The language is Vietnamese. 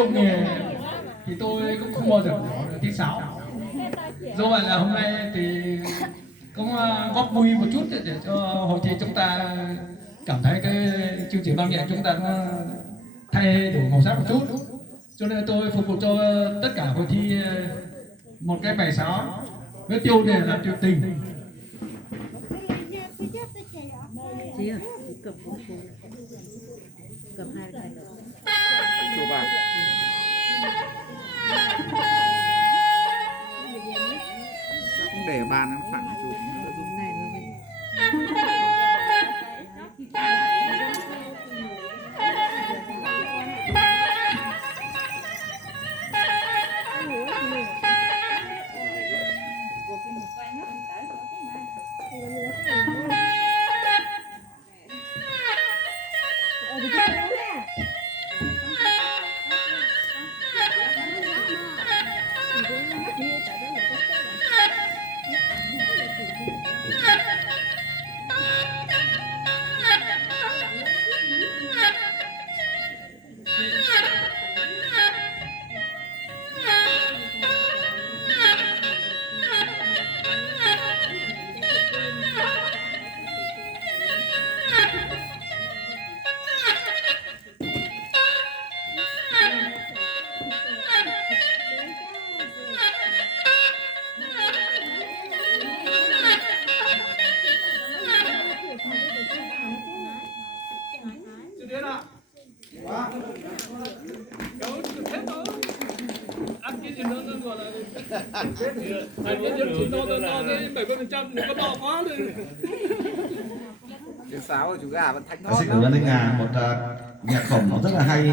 Trong nghề thì tôi cũng không bao giờ bỏ được tiếng sáo. Do vậy là hôm nay thì cũng góp vui một chút để cho hội thi chúng ta cảm thấy cái chương trình văn nghệ chúng ta nó thay đổi màu sắc một chút. Cho nên tôi phục vụ cho tất cả hội thi một cái bài sáo với tiêu đề là Chuyện Tình. Cầm hai tay được. Chụp à? Sao không để bàn nó phẳng chụp Này nó tiếng sáo của chú gà vẫn thanh Ca thoát sĩ của Văn Thanh Hà, một nhạc phẩm nó rất là hay,